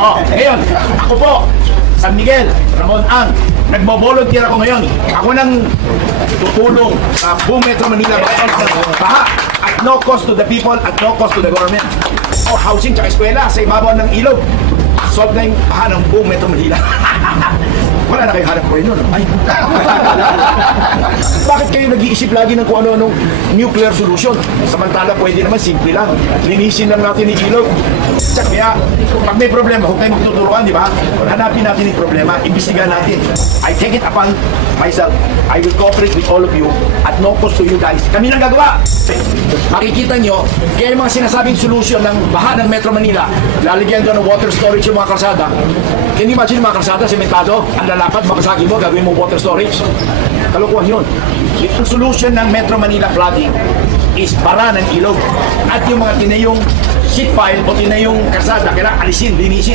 Ngayon, ako po, San Miguel, Ramon Ang, nagbo-volunteer ako ngayon. Ako nang tutulong sa buong Metro Manila baha at no cost to the people, at no cost to the government. Housing tsaka eskwela sa ibabaw ng ilog. Solve na yung baha ng buong Metro Manila. Wala na kayo hanap ko yun, no? Ay. Bakit kayo nag-iisip lagi ng kung ano-anong nuclear solution? Samantala, pwede naman, simple lang. Linisin lang natin yung ilog. Kaya, pag may problema, huwag tayong magtuturuan, di ba? Hanapin natin yung problema, imbestigahan natin. I take it upon myself. I will cooperate with all of you at no cost to you guys. Kami nang gagawa. Makikita nyo, kaya yung mga sinasabing solution ng baha ng Metro Manila, lalagyan doon ng water storage yung mga kalsada. Can you imagine yung mga kalsada, sementado, ang lalapad, makasaki mo, gagawin mo water storage? Kalukuhan yun. Yung solution ng Metro Manila flooding is bara ng ilog. At yung mga tinayong sheet pile o tinayong kalsada, kailangan alisin, linisin.